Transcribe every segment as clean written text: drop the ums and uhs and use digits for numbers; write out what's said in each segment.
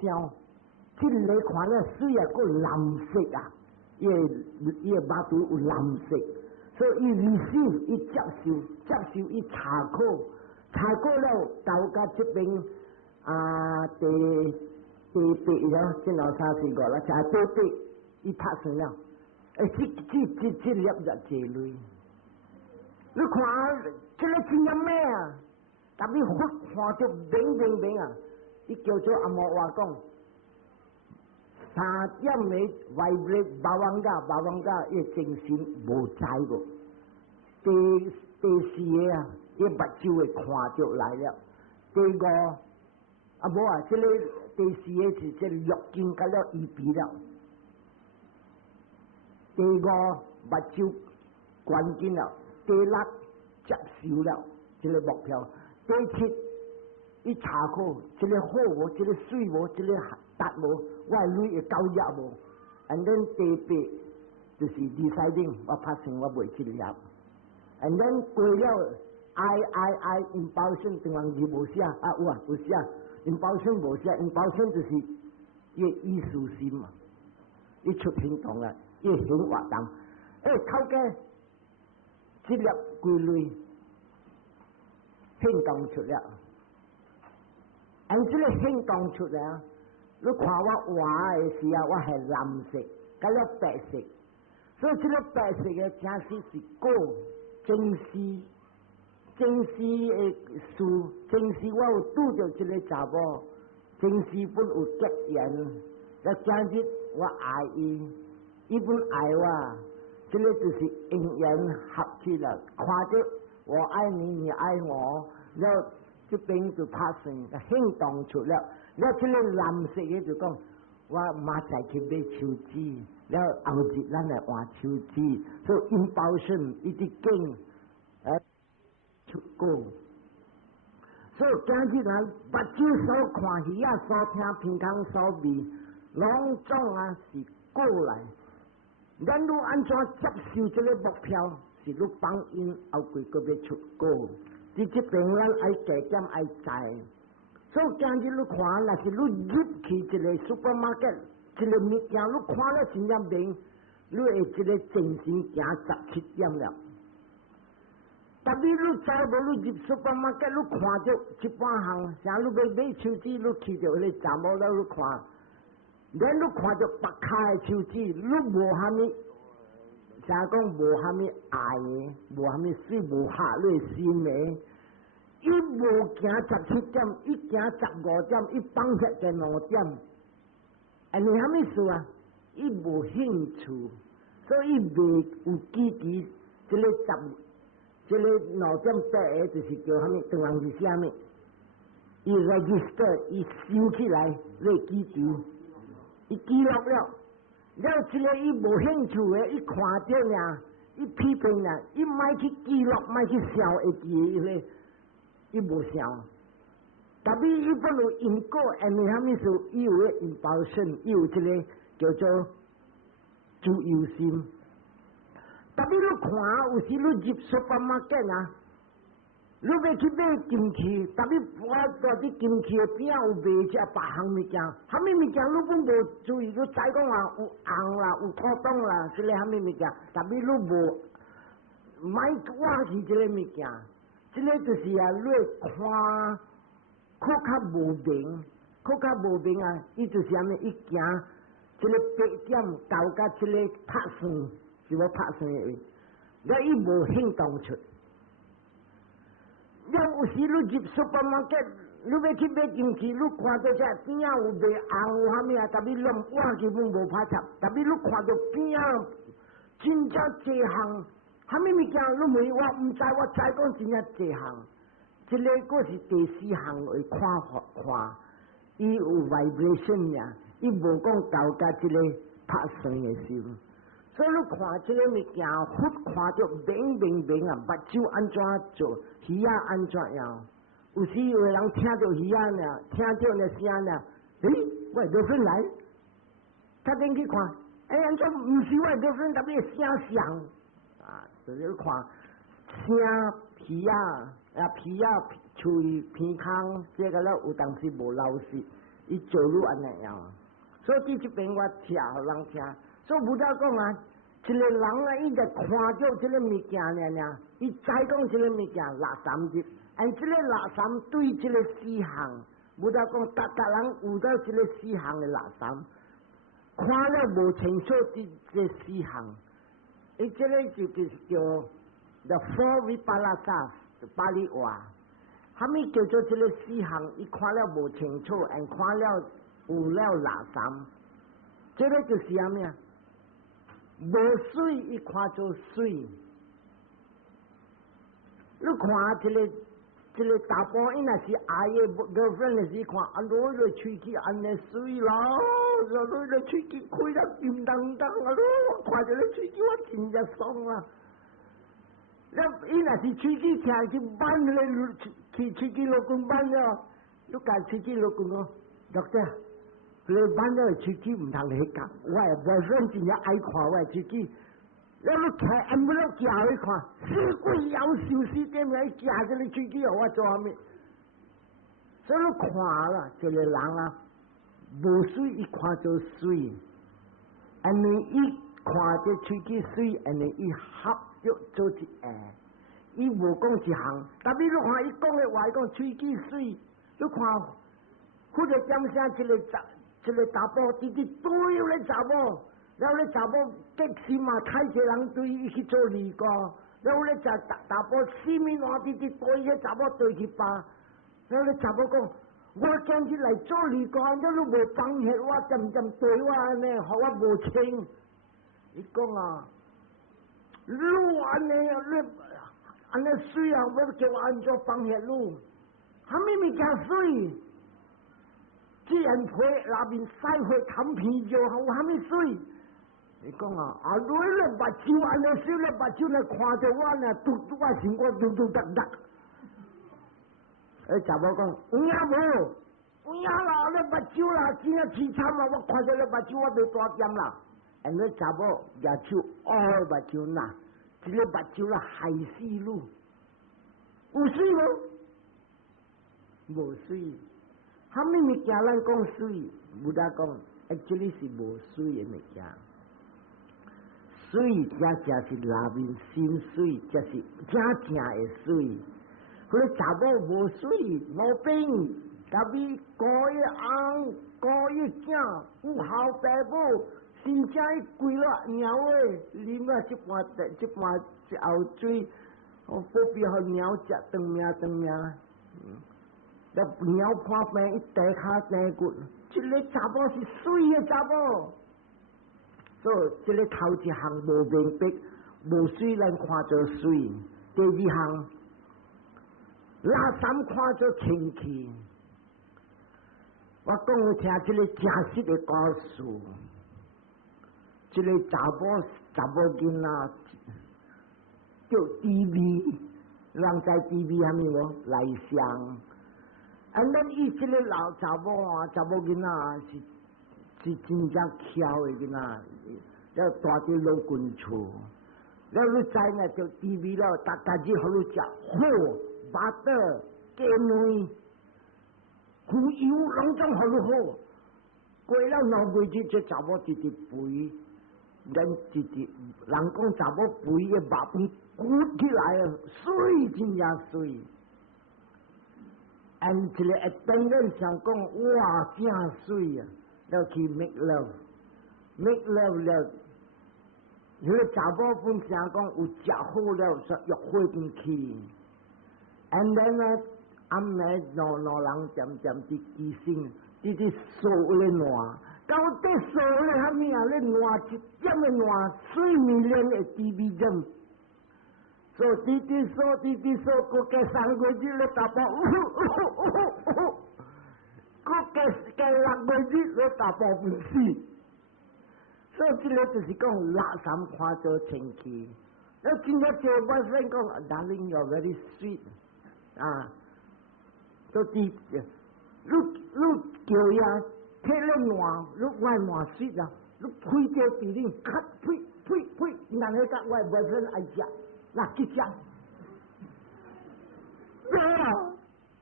想，这个看了水啊，个蓝色啊，伊个马肚有蓝色，所以伊receive伊接受伊查考了，到甲这边第八了，这老三四个啦，就第八，伊拍算了，这粒就这类。你看，这个真有咩啊？特别看着明啊！伊叫做阿莫话讲，3点的vibrate 八王家，伊精神无在个。第四个啊，伊目睭会看着来了。第5无啊，这个第四个是这个肉筋甲了移鼻了。第5目睭关紧了。第6接受了这个目标。第7，伊查考这个好无，这个水无，这个达无，我的水会够入无。And then 第8就是 deciding 我拍算我袂去入。And then 过了 I impulsion 定人字无写有写 impulsion 无写 impulsion 就是伊意思心嘛，伊出行动啊，伊行活动，头家这粒规律。行动出了，按这个行动出来，你看我画的时候，我系蓝色，加了白色，所以这个白色的正式是果，正式的树，正式我有拄着这个查某，正式本有结缘，要今日我爱伊，伊本爱我，这个就是因缘合起了，看着。我爱你，你爱我，然后这边就拍算行动出了，然后这个蓝色嘅就讲，我马仔去买手指，然后后日咱来换手指，所以impulsion一直经出过，所以今日人目睭所看鱼啊，所听鼻孔所味，拢总是过来，咱要安怎接受这个目标？是你放因后几个要出果，伫这边咱爱加减爱知，所以今日你看，若是你入去一个 supermarket， 一个物件你看了真正明，你会一个精神行17点了。特别你再无你入 supermarket， 你看着一半项，像你要买手指，你去着迄个查某了，你看，然你看着白卡的手指，你无虾米。啥讲无虾米爱的，无虾米水，无下你心的，伊无行17点，伊行15点，伊放下在2点，你虾米事啊？伊无兴趣，所以伊未有积极。这个2点8个就是叫虾米？当然是虾米？伊 register， 伊收起来，你记住，伊记录了。了，这个伊无兴趣的，伊看到呀，伊批评呀，伊卖去记录，卖去笑会记迄个，伊无笑。特别伊本有因果，你虾米事？伊有个impulsion，伊有这个叫做自由心。特别你看，有时你入 supermarket 啊。你要去买金器，特别我在啲金器边有卖只别项物件，虾米物件你本无注意，你知讲啊有红啦，有古董啦，这个虾米物件，特别你无买我去这个物件，这个就是啊，你看较无明啊，伊就是虾米一行，这个8点到甲这个拍算，是无拍算的，了伊无行动出。了有时你入 supermarket， 你要去买金器，你看到这边啊有卖红有虾米啊，特别你我基本无拍插，特别你看到边啊真正济项，虾米物件你问我唔知，我知讲真正济项，这个个是第4项会看，伊有 vibration 呀，伊无讲到甲这个拍算的心。所以你看这个物件，看着明啊，目睭安怎做，鱼仔安怎样？有时有个人听到鱼仔呢，听到那声呢，我的girlfriend来，他进去看，安怎唔是我的girlfriend，特别声响啊，就是你看声鱼仔处于鼻孔，这个了有当时无老实，伊走路安尼样，所以伫这边我听互人听，所以无得讲啊，一个人啊，伊着看到这个物件尔，伊知讲这个物件垃圾日，按这个垃圾对这个四项，无得讲，逐人有到这个四项的垃圾，看了无清楚这四项，伊这个就是叫 The Four Vipalasas 巴利话。虾米叫做这个四项？伊看了无清楚，按看了有了垃圾，这个就是啥物啊？无水，伊看做水。你看这个查甫，伊若是爱的 girlfriend 时看，啊，攞个喙齿安尼水啦，攞个喙齿开了金当当啊！我看着个喙齿，我真正爽啊！那伊若是喙齿听去扳咧，去喙齿落棍扳了，你甲喙齿落棍讲，doctor， 你扳了喙齿唔通去夹，我诶 boyfriend 真正爱看我诶喙齿。你开按不了夹去看，死鬼夭寿司点来夹这个喙齿，我做啥物？所以你看啦，一个人啊，无水伊看做水，安尼伊看这喙齿水，安尼伊合约做一下，伊无讲一项，但你看伊讲的话，伊讲喙齿水，你看，或者点声一个查甫直直对咧查某。然后咧查某激死嘛，太济人对伊去做离歌，然后咧查甫死命换直直对迄查某对去吧，然后咧查某讲，我今日来做离歌，你都无放下我，渐渐对我安尼，互我无清。伊讲啊，你安尼啊，你安尼水啊，要叫我安怎放下路？虾米物件水？既然皮内面晒花冚皮就有虾米水？你讲啊，啊，你咧目睭安尼水咧，目睭咧看着我呢，嘟嘟我心肝嘟嘟哒哒。查某讲，有影无？有影啦，咧目睭啦，真啊凄惨啦！我看着咧目睭，我袂大点啦。咧查某举手哦，目睭呐，一个目睭啦害死你。有水无？无水。虾米物件咱讲水？无得讲，这里是无水的物件。水才是内面心水，才是真正的水。迄个查某无水，无病，特别高一翁，高一囝，有孝爸母，真正伊规了鸟诶，啉啊一半一后水，我不必互鸟食长命。那鸟破病一地骹生骨，这个查某是水的查某。所以，这个头一项无明白，无水咱看做水；第二项，垃圾看做清气。我讲有听这个真实的故事，这个查某囡仔叫 TV， 人知 TV 虾米无？来相。咱伊这个老查某囡仔是真正巧的囡仔，了住伫老军厝，了你知呢？就 TV 了，大日互你食好、巴豆、鸡蛋、鱼油，拢总互你好。过了2个月，这查某直直肥，咱直直人讲查某肥的肉饭鼓起来啊，水真正水。按一个当然想讲，哇，真水啊！要去 make love 了，迄个查某本身讲有食好了，说约会进去 ，and then 呢，暗暝两人渐渐伫机性，伫扫咧烂，到底扫咧虾米啊？咧烂一点的烂，水面连会 TV 针，扫滴扫，过个3个月咧，查甫，过个6个月咧，查甫变死。所以这个就是讲垃圾看做清气。那今天就我先讲 ，Darling you're very sweet 啊，都啲，你叫呀，睇你烂，你我烂 sweet 啊，你开着鼻领，呸，然后甲我本身爱食，那去食。对啊，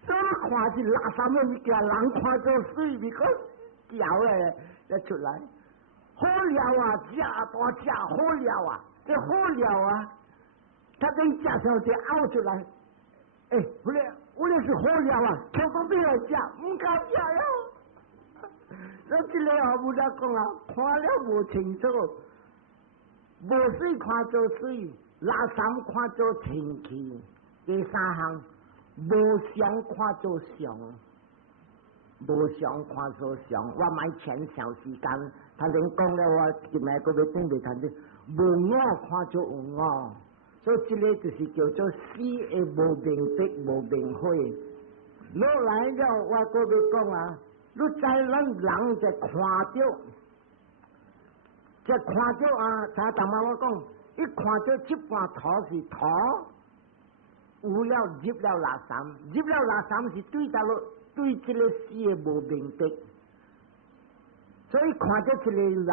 所以看是垃圾的物件，人看做水，咪个条诶，一出来，好料啊，食大食好料啊，这好料啊，他跟食上就拗出来，不咧，我咧是好料啊，偷到边来食，唔敢食哟。所以这个哦，不得讲啊，看了无清楚，无水看做水，垃圾看做清气，第三项。无相看做相，无相看做相。我买钱小时间，他连讲了我今日个要顶袂谈的，无我看做有我，所以这个就是叫做死的无明的无明慧。落来了，我个要讲啊，你知咱人就看到，就看到啊！才当晚我讲，一看到一半土是土。有了入了垃圾，入了垃圾是对到了对这个死的无明的，所以看到一个人，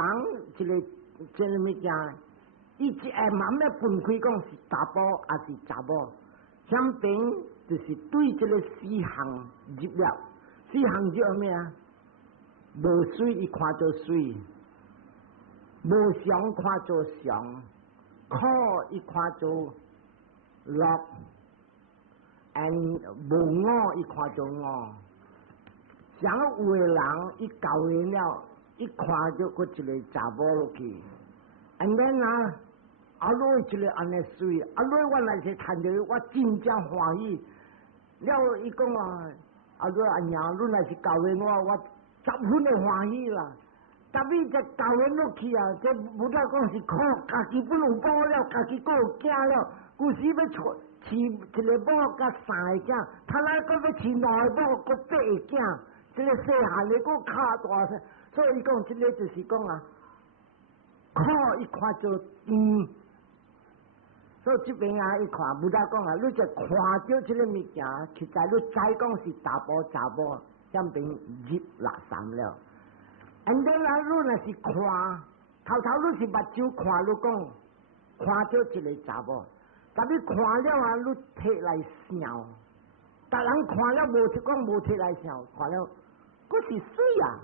一个物件，伊只会慢慢分开讲是查甫还是查某，相反就是对这个四项入了，四项叫咩啊？无水伊看做水，无相看做相，苦伊看做乐。无我，伊看做我，像有个人，伊教完了，伊看到嗰一个查某落去，and then 啊，阿罗一个安尼水，阿罗我那是看到我真正欢喜，了伊讲啊，阿罗阿娘，你那是教完我10分的欢喜啦，但是这教完落去啊，这不得讲是靠家己不能保了，家己个惊了，故时要出。饲一个某甲3个囝，他来个要饲2个某，个8个囝，这个细汉的个卡大些，所以伊讲这个就是讲啊，苦伊看做甜，所以这边啊伊看，不得讲啊，你就看到这个物件，实在你再讲是查甫查某，相边入垃圾了。and then 啊，你若是看，头你是目睭看，你讲看到一个查某。但你看了啊，你摕来想，但人看了无是讲无摕来想，看了，嗰是水啊！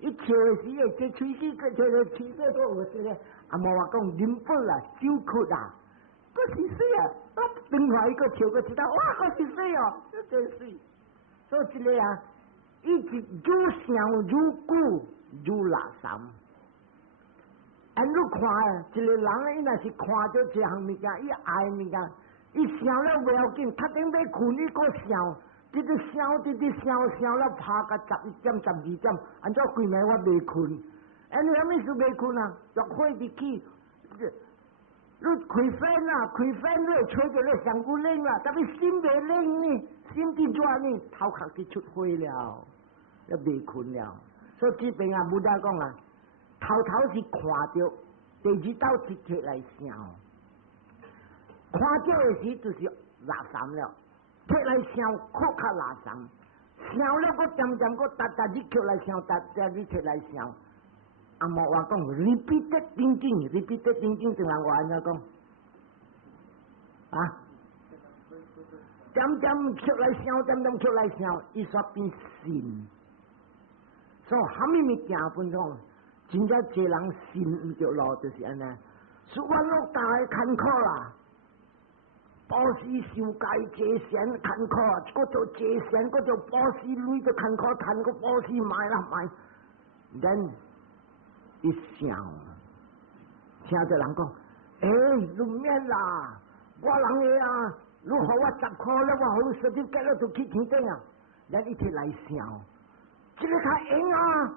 伊笑时诶，这吹气个这个气个个有这个，阿妈话讲啉粉啊，酒曲啊，嗰是水啊！啊，另外一个笑个知道，哇，嗰是水哦，这是水。所以这个啊，伊是愈想愈久愈垃圾。你看啊，一个人伊若是看到一项物件，伊爱物件，伊想了不要紧，确定要困，伊个想，直想了，拍到11点、12点，安怎规暝我未困？你啥物事未困啊？约会入去，你开饭啊，开饭你会吹着你上骨冷啦，但是心未冷呢，心伫转呢，头壳就出火了，要未困了，所以这边啊，不得讲啊。头是看到，第二道是摕来想，看到的时就是垃圾了，摕来想，靠较垃圾，想了个渐个达你摕来想，达你摕来想。阿妈话讲，repeat 定睛，正人话安怎讲？啊？渐摕来想，渐摕来想，伊煞变信。所以虾米物件分种？真正一人心唔着路，就是安尼。是我落大个坎坷啦，保时受戒借钱坎坷，嗰做借钱，嗰做保时累就坎坷，赚个保时买啦买。then 一想，听着人讲，你免啦，我人个啊，你互我10块了，我互你10几了就去天顶啊。咱一起来想，这个较用啊。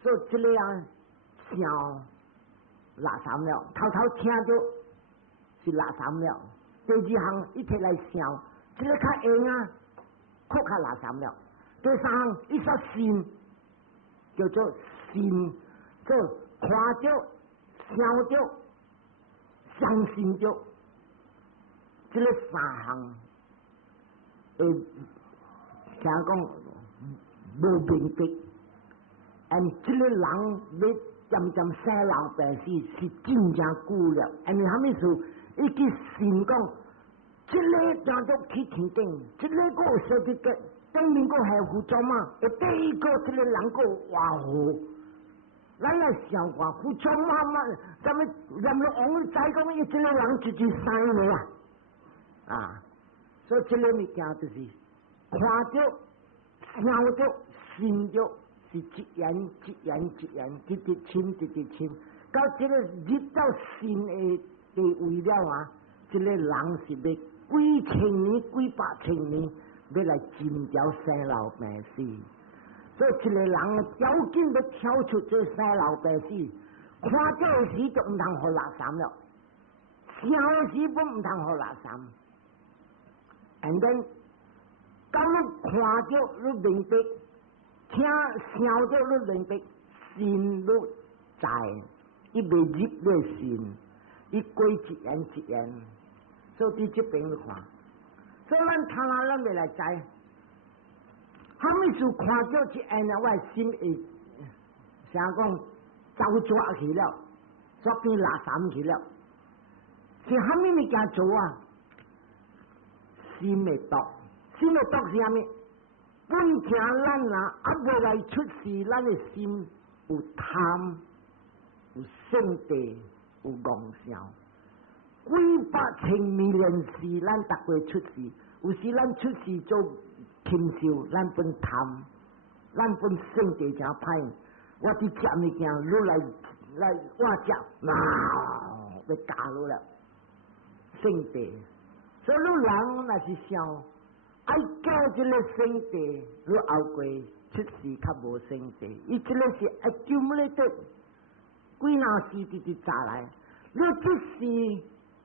所以这个啊，想垃圾了，头听到是垃圾了。第二项一摕来想，这个较用啊，靠较垃圾了。第三项伊说信，叫做信，做看到、想到、相信到，这个3项，听讲无明白。这个人要渐生老病死是真正久了。虾米事？伊去信讲，这个当作去天顶，这个个设计的，顶面个系服装嘛，第一个这个人个哇好，咱来想话服装嘛嘛，咱们往再讲伊这个人自己生的啊，所以这个物件就是看着、想着、信着，是一言一言一言，直直深直直深，到这个入到心的地位了啊，这个人是要。几千年、几百千年，要来寻找生老病死，所以一个人要紧要跳出这生老病死，看到时就唔通好垃圾了，想时不唔通好垃圾。and then 当你看到你明白，听想到你明白，心都在，伊未入你心，伊过一言一言。所以这边看，所以咱看下咱未来知，他们就看到这样啊，我心会，啥讲走抓去了，抓变垃圾去了，是虾米物件做啊？心会毒，心会毒是虾米？本听咱啊，未来出事，咱的心有贪，有性地，有妄想。几百千年时，咱逐个出事，有时咱出事做禽兽，咱本贪，咱本性地真歹。我伫食物件，你来我食，要加入了性地。所以你人若是想爱教这个性地，你后过出事较无性地。伊这个是accumulated，几若事直直砸来，你出事。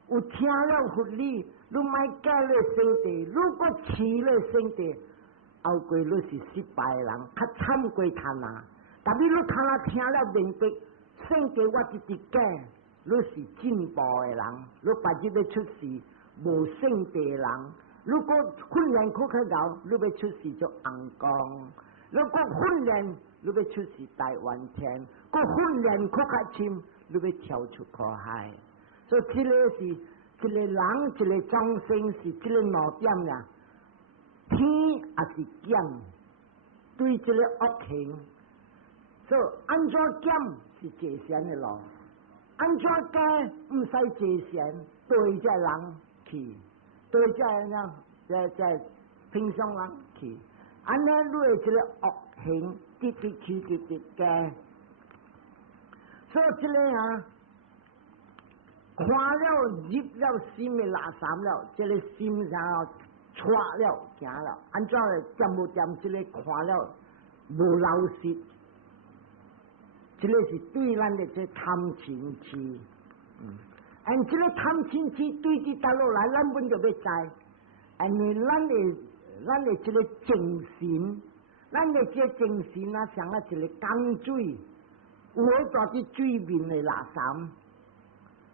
有听了福利，你卖改了性地，如果饲了性地，后过你是失败的人，较惨过贪啊！但你看了听了明白，性地我直直改，你是进步的人，你把这要出事无性地的人，如果训练课较高，你要出事就红光；如果训练你要出事大完天，个训练课较深，你要跳出苦海。所以这个是一个人，一个众生是这个两点呀。天也是减，对这个恶行，所以安怎减是界限的路，安怎改唔使界限，对这人去，对这人这平常人去，安尼你的这个恶行直直去直直改，所以这个啊。看了入了心的垃圾了，这个心上错了行了，安怎点无点这个看了无老实，这个是对咱的这贪嗔痴，按这个贪嗔痴对峙打落来，咱本就要知，按你咱的这个精神，咱的这精神啊，像啊一个江水，有好大啲水面的垃圾。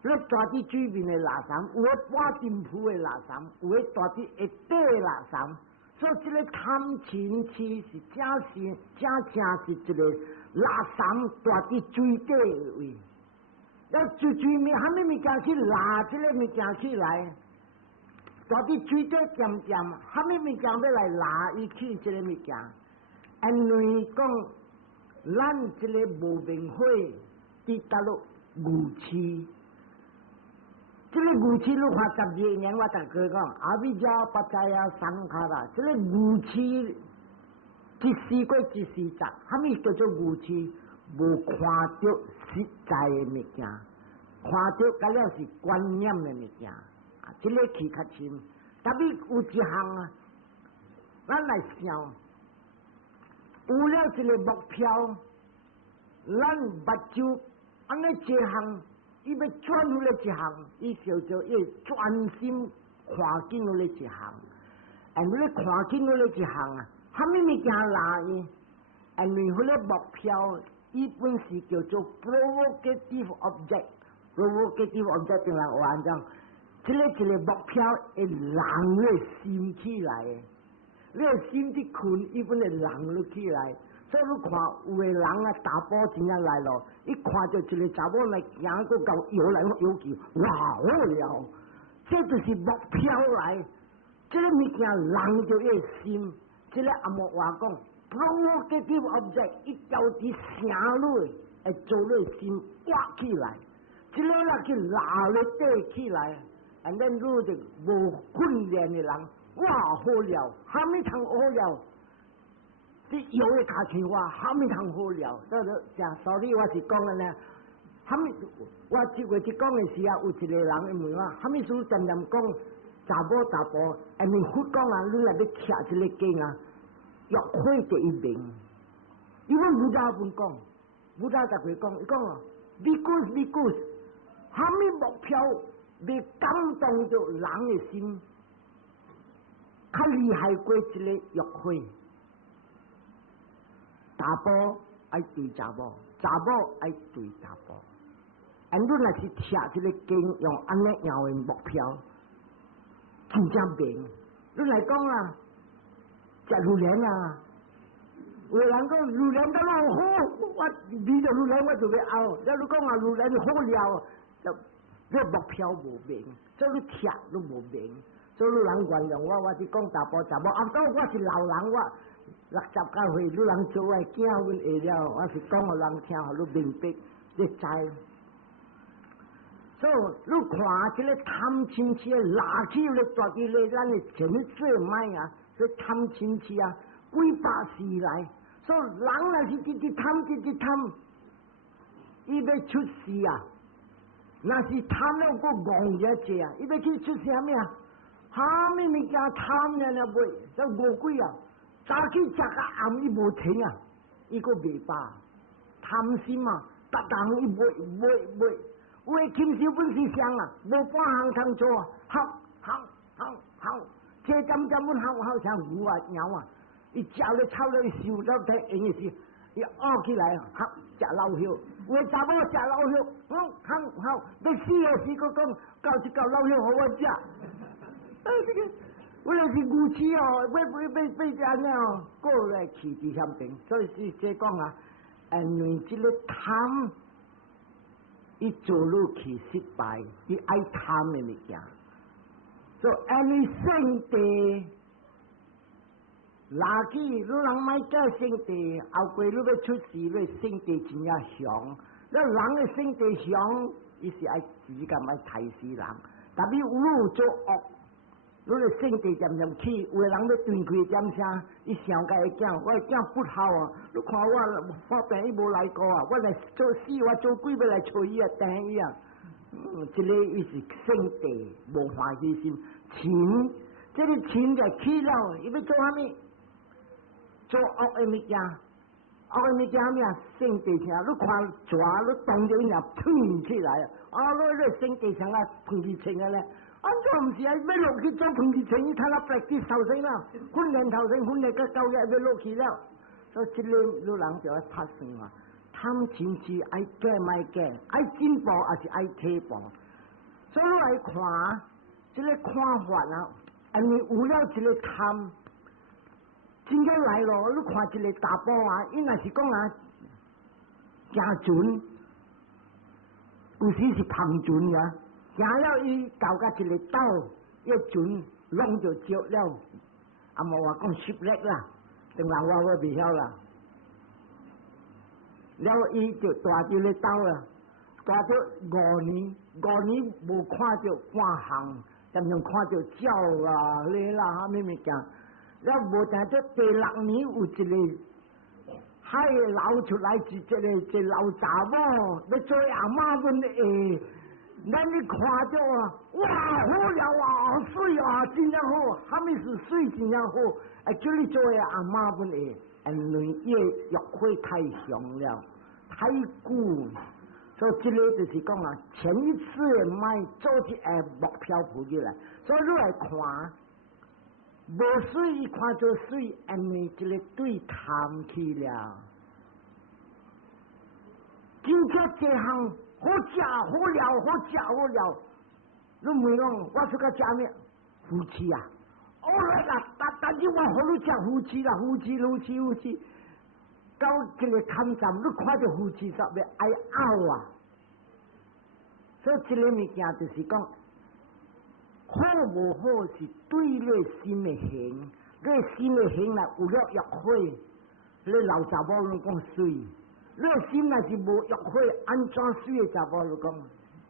你大啲水面的垃圾，有迄半浸铺的垃圾，有迄大啲一底的垃圾，所以这个贪嗔痴是正是一个垃圾大啲水底的位。要水面虾米物件去拉这个物件起来，大啲水底渐渐，虾米物件要来拉伊去这个物件？因为讲咱这个无明火伫大陆牛市。这个牛市你看12年，我逐个讲阿弥陀佛在啊，三卡啦。这个牛市一时过一时杂，虾米叫做牛市？无看到实在的物件，看到甲了是观念的物件。啊，这个去较深。特别有一项啊，咱来想，有了这个目标，咱目睭安尼一项。伊要转入了一项，伊叫做要专心看紧了一项，因为看紧了一项啊，虾米物件拉伊？因为迄个目标，伊本是叫做 provocative object，provocative object 定人话讲，这个一个目标会人咧心起来的，你个心一困，伊本会人了起来。所以你看，有个人啊，打波真正来咯，伊看到一个查某来行过到摇来摇去，哇好了！这就是目标来。这个物件人就要心，这个阿莫话讲 ，provocative object 一条伫城内会做你心挖起来，这个若去拿咧底起来，and then 你就无训练的人，哇好了，虾米通好了？你摇的卡去话，虾米通好了？所以sorry， 我是讲的呢，虾米我这回去讲的时啊，有一个人会问我，虾米事渐渐讲。查甫，下面佛讲啊，你来要徛一个经啊，约会第一名。因为武大本讲，武大逐回讲，伊讲啊 ，be good，虾米目标未感动着人的心，较厉害过一个约会。查甫爱对查某，查某爱对查甫。你若是徛一个经，用安尼样的目标。真正明，你来讲啊，食榴莲啊，有人讲榴莲都老好，我味着榴莲我就要拗。假如讲啊榴莲好了，就你目标无明，所以你徛都无明，所以你人原谅我是讲查甫，啊，到我是老人，我60加岁，你人做我囝，阮会了，我是讲互人听，互你明白，你知。所以，你看这个贪亲戚拉起咧，大起咧，咱的前世卖啊，所以贪亲戚啊，几百世来，所以人若是直直贪，伊要出事啊！若是贪了个戆一只啊，伊要去出啥物啊？啥物物件贪了袂，这魔鬼啊！早起食个暗伊无停啊，伊个袂罢，贪心嘛，逐人伊袂。有诶禽兽本是上啊，无半项通做啊，好，这渐阮好像牛啊鸟啊，伊食咧臭咧，伊受了太硬诶时，伊拗起来，食老血，有诶查某食老血，好，要死诶时，佮讲交一交老血互我食，这个我就是牛痴哦，要安尼哦，过来气质险定，所以是这讲啊，因为这个贪。伊做落去失败，伊爱贪的物件，所以安尼圣地，垃圾你人买叫圣地，后过你要出事，你圣地真正香。你人的圣地香，伊是爱自己爱提示人，但比有做恶。你个圣地渐渐起，有个人要断开点声，伊想甲伊囝，我囝不好啊！你看我病伊无来过啊！我来做死，我做鬼要来找伊啊，等伊啊！这个伊是圣地，无欢喜心，钱，这个钱就起了，伊要做啥物？做恶的物件，恶的物件啥物啊？圣地上，你看抓，你动着伊若吞起来啊！你圣地上啊，喷气清啊咧！安怎毋是啊？要落去做喷气清，伊睇下practice头先啦，训练头先，训练到9日要落去了。所以这个你人就要拍算啊，贪钱是爱改卖改，爱进步还是爱退步。所以你来看，这个看法啊，因为有了这个贪，真正来咯。你看这个查甫啊，伊若是讲啊，行船，有时是碰船呀。行了，伊到甲一个岛，一船拢就着了，啊无话讲失力啦，当然我袂晓啦。了伊就大着咧岛啦，大着5年无看着半项，渐渐看着鸟啦、咧啦啥物物件，了无但着第6年有一个海捞出来一个老查某，要做阿妈阮的。咱你看着啊，哇，好了啊，水啊，真正好，啥物是水真正好，叫你做个阿妈本诶，因为伊约会太凶了，太久，所以这个就是讲啊，前一次卖做一个目标浮起来，所以你来看，无水伊看做水，因为这个对贪去了，真正这项。好食好了，你问我，我出个食咩？夫妻啊！哦啦，但是我好你食夫妻啦，夫妻，到这个看站，你看着夫妻煞要爱拗啊！所以这个物件就是讲，好无好是对内心的行，内心的行来有了约会，你老查某拢讲水，内心若是无约会，安怎水的查某就讲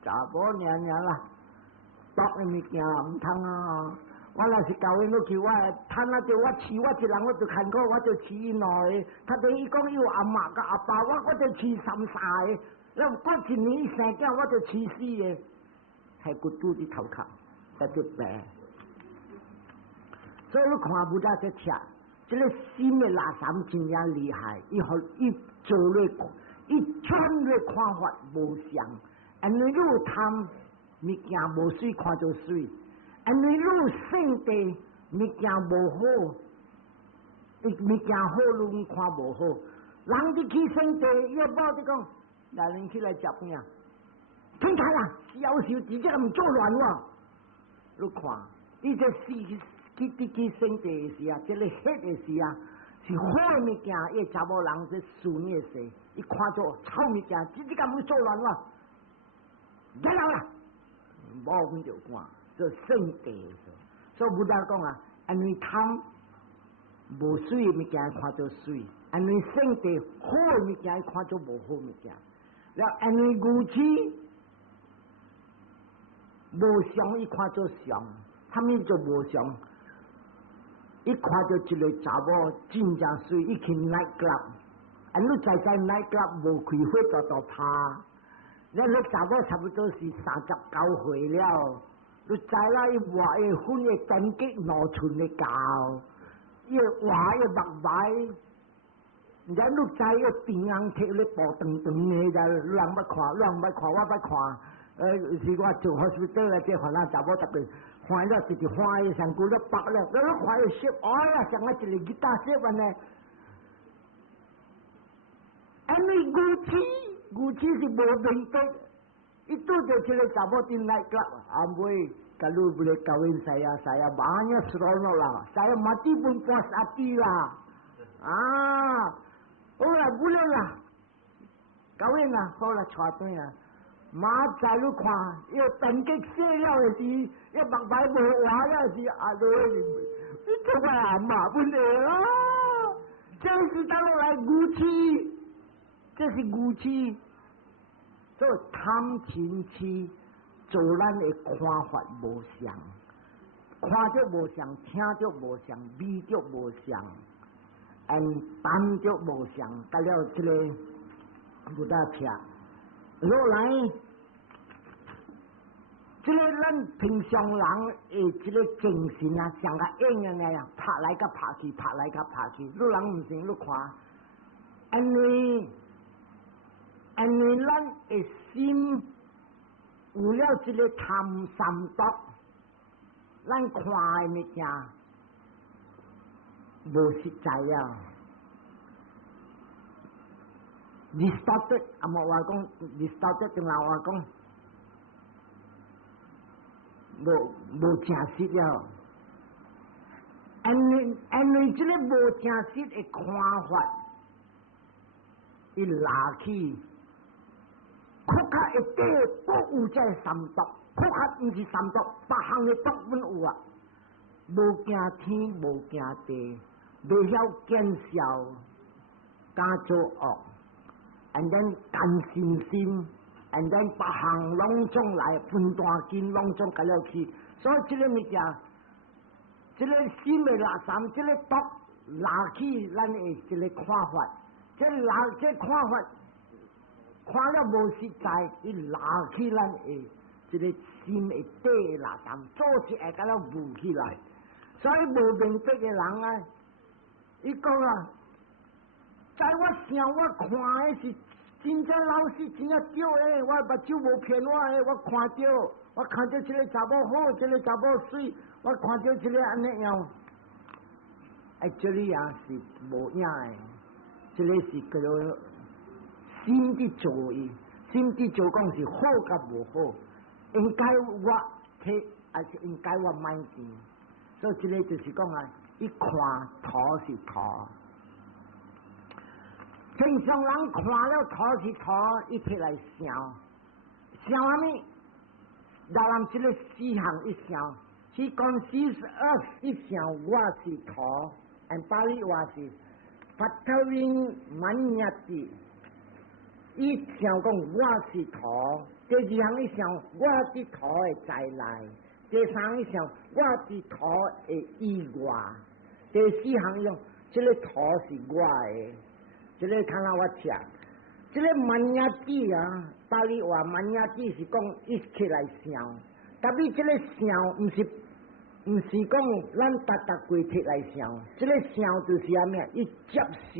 查某娘娘啦，毒的物件唔通啊！我若是教因落去，我趁啊着我饲我一人，我就看过，我就饲伊两个。他等伊讲伊有阿嬷甲阿爸，我就饲三个。那过一年伊生囝，我就饲4个，还骨肚的头壳，在这白。所以你看不到这吃，这个心的垃圾真正厉害，伊做咧，伊全咧看法无相，安尼你有贪物件无水看就水。安尼愈圣地物件无好，物件好愈看无好。人伫去圣地，伊某就讲，来人起来食饭啊！听开啦，小小直接唔做乱喎。你看，伊这去圣地的时啊，这个黑的时啊，是好的物件，伊查某人是顺的事，伊看做臭物件，直接咁去做乱喎。来啦，无阮就看。做圣地，所以不达讲啊，安尼贪无水的物件看做水，安尼圣地好的物件看做无好物件，然后安尼牛痴无相伊看做相，他们就无相，伊看到一个查某真正水，伊去 night club， 安尼在 night club 无开火大趴，那个查某差不多是39岁了。你知啦？伊画伊粉伊根基脑存的教，伊画伊目白，你知你知伊平阳铁咧薄长长的，就人捌看，人捌看，我捌看。是我做hospital的，这番仔查某特别欢了，直直欢伊上骨了白了，你看伊色，哎呀，像我一个吉他色安尼。安尼牛痴是无明白。伊拄着一个查某进来个，阿妹，假如不来kawin saya banyak seronok lah. Saya mati pun puas hati lah. Oh lah boleh lah. Kawin lah, hou lah 娶对啊。马仔你看，要等级写了的是，要目牌无画了是阿妹，你做我阿妈不了啊！这是当落来牛痴，这是牛痴。做贪嗔痴，做咱的看法无相，看着无相，听着无相，味着无相，谈着无相，到了这个不大吃。落来，这个咱平常人的这个精神啊，像个鹰个那样，拍来个拍去，拍来个拍去。你人唔行，你看，安尼咱的心有了这个贪三毒，咱看的物件无实在啊。distorted， 阿莫话讲 distorted， 仲有话讲无正实了。安尼这个无正实的看法，伊拉起。窟壳一底各有这三毒，窟壳毋是三毒，别项的毒本有啊。无惊天，无惊地，未晓见笑，敢做恶 ，and then 甘心 ，and then 别项拢总来分担金，拢总甲了去。所以这个物件，这个心的垃圾，这个毒拉起咱的这个看法，这看法。看了无实在，伊拉起咱的这个心的底垃圾，做起会甲了浮起来。所以无明白的人啊，伊讲啊，在我想我看的是真正老实，真正对的，我目睭无骗我的，我看到这个查某好，这个查某水，我看到这个安尼样，这里也是无影的，这个是叫做。心的做伊，心的做讲是好甲无好，应该我睇，还是应该我慢见。所以这个就是讲啊，一看土是土，正常人看了土是土，一起来想，想啥物？咱人这个思想一想，是讲42一想我是头，按巴利话是法头因满日的，伊想讲我是头，第二项伊想我的头会再来，第三项伊想我的头会意外，第四项用这个头是我的，这个看下我吃。这个满日子啊，巴利话满日子是讲一起来想，但比这个想唔是讲咱达规体来想，这个想就是啥物啊？伊接受，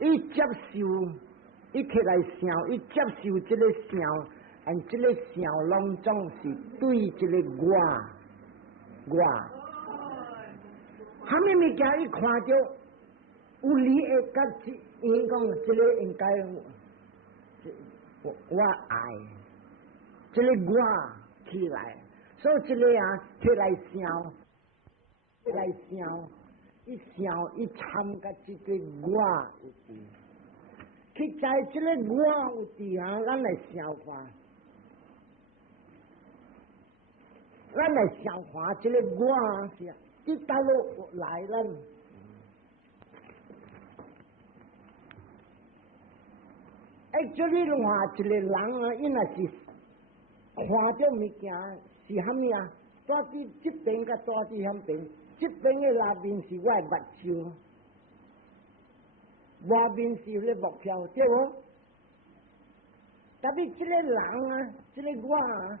伊起来想，伊接受这个想，按这个想当中是对这个我，虾米物件伊看到有理会甲伊讲，这个应该我爱，这个我起来。所以这个啊，起来想，一想一参加这个我有伫，去在这个我有伫啊，咱来消化，这个我是一大路来咱。这里话一个人啊，伊若是看到物件。是虾米啊？带伫这边甲带伫遐边，这边的那面是我的目睭，外面是咧目标，对无？但是这个人啊，这个我啊，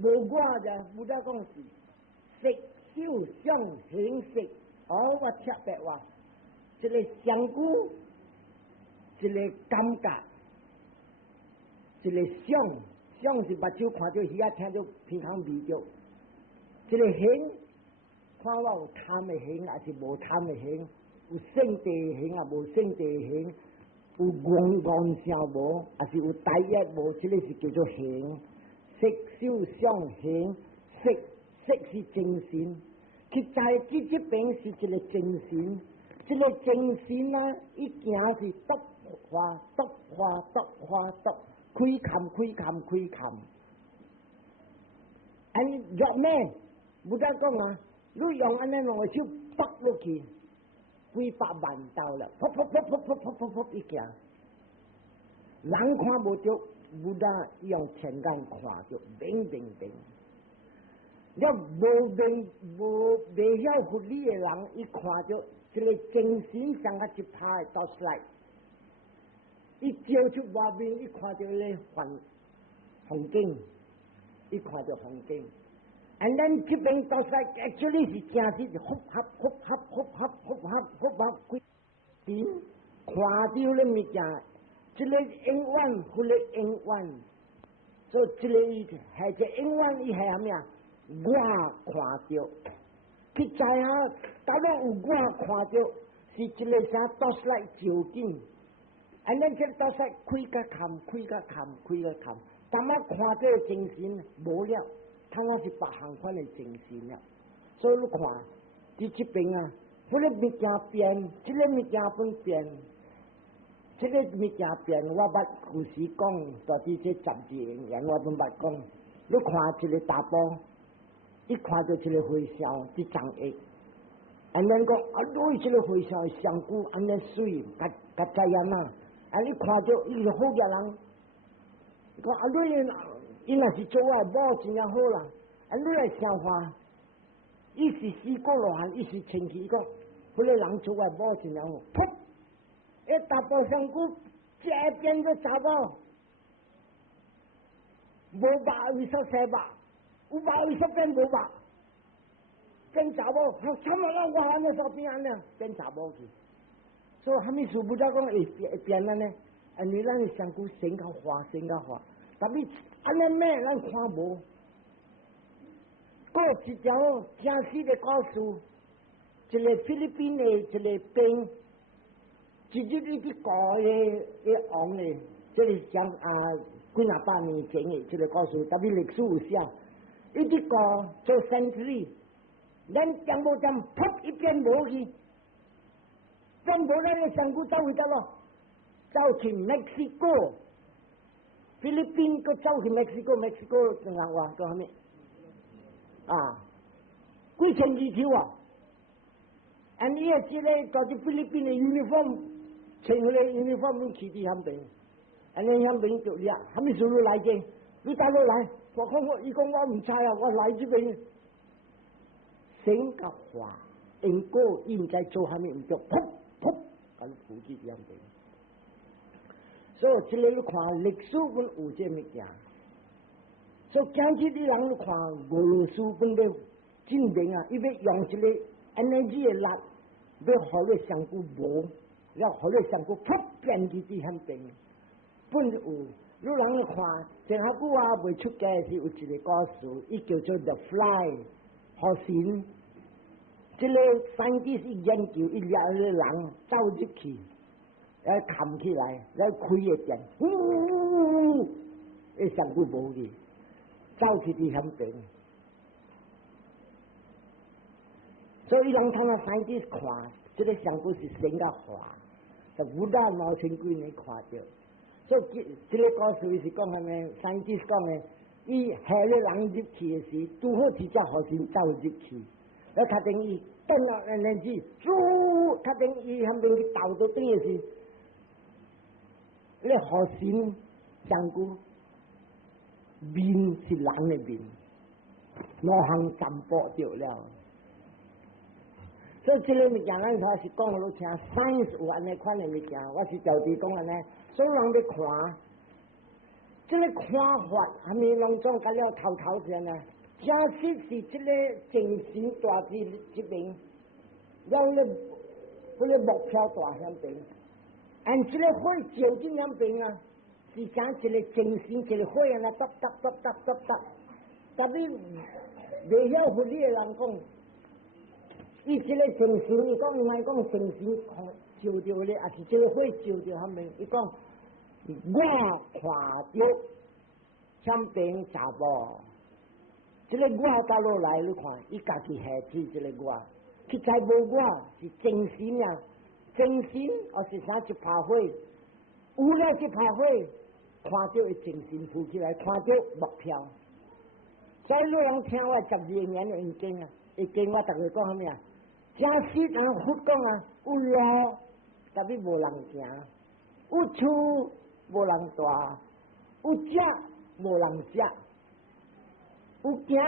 无我的，不得讲是色受想行识，我切白话，这个香菇，这个感觉，这个想。像是目睭看到鱼啊，听到鼻孔味着，这个形看我有贪的形，还是无贪的形？有性地形啊，无性地形？有光相无，还是有大一无？这个是叫做形。色受想行识，识是精神，去在这边是一个精神，这个精神啊，一行是笃花。开坎，安尼若咩？不得讲啊！你用安尼两个手拔落去，几百万刀了，噗一行，人看无着，不得用天眼看着，明。了无未晓佛理的人，伊看着这个精神像个一拍倒出来。伊照出外面，伊看到咧风景，伊看到风景。and then 这边倒出来 ，actually 是正是复合，点看到咧物件，这个永远，迄个永远，所以这个伊系只永远，伊系虾米啊？我看到，去知影，到底有我看到，是一个啥倒出来照景。安尼这倒出来开甲坎，当我看到精神无了，他那是别项款的精神了。所以你看，伫这边啊，迄个物件变，这个物件本变，这个物件变，我捌故事讲，到底这12年我本捌讲。你看一个大波，一看到一个回响，伫张翼，安尼讲啊，对这个回响上久，安尼水，甲知影啊。啊！你看着伊是好个人，讲啊，伊若是做我某真正好啦。啊，你来想法，伊是死过落汉，伊是前期讲，迄个人做我某真正好。噗！一大波上古，这变个查某，无白为啥生白？有白为啥变无白？变查某，他们让我安尼说变安尼，变查某去。所以，虾米事不得讲会变安尼？啊，你咱的香菇先较花，但是安尼咩咱看无。过一条正史的故事，一个菲律宾的一个兵，一日伊去搞个王的，这是讲几廿百年前的这个故事，特别历史有写，伊去搞做sentry，咱讲无讲，噗一变无去。真无咱个香菇走去得咯，走去 Mexico， 菲律宾个走去 Mexico 仲人话讲虾米？啊，几千字条啊！安尼个即个就是菲律宾的 uniform， 穿迄个 uniform 去伫遐边，安尼遐边就掠，还没收入来见，你带落来，我看我，伊讲我唔知啊，我来这边，先甲话，因果应该做虾米唔着，噗噗，甲你扶起遐边。所以即个你看历史本有这物件，所以今次啲人你看俄罗斯本的进兵啊，伊要用一个 energy 的力，要互你上古无，要互你上古噗变去啲遐边，本有。你人你看，前下久啊未出街是有一个故事，伊叫做 The Fly 河神，即个scientist研究伊掠个人走入去。来扛起来，来开个电，一上古无去，走去伫遐边，所以人通啊生啲看，即个上古是生甲化，就古代毛千几年看着，所以即个故事是讲下面生啲讲嘅，伊下个人入去嘅时，拄好只只河神走入去，แล้ว他等伊等落人子，他等伊遐边去斗到顶嘅时。你河神上古面是人的面，两项占卜着了。所以这个物件咱才是讲落听，science 有安尼款的物件，我是照地讲安尼，所有人要看，这个看法还没拢总甲了头前啊。假设是这个精神大志这边，了咧，迄个目标大向边。按这个火照进两边啊，是讲一个精神，一个火啊，哒，但是未晓佛理的人讲，伊这个精神，伊讲唔系讲精神照着咧，也是这个火照着他们。伊讲我看着两边查某，这个我打落来，你看，伊家己下起这个我，佢才无我是精神啊。精神而是啥一拍火，有了一拍火，看到伊精神浮起来，看到目标。所以你人听我12年的已经啊，已经我逐个讲啥物啊？假使人佛讲啊，有路，但是无人行；有厝无人住，有食无人食，有行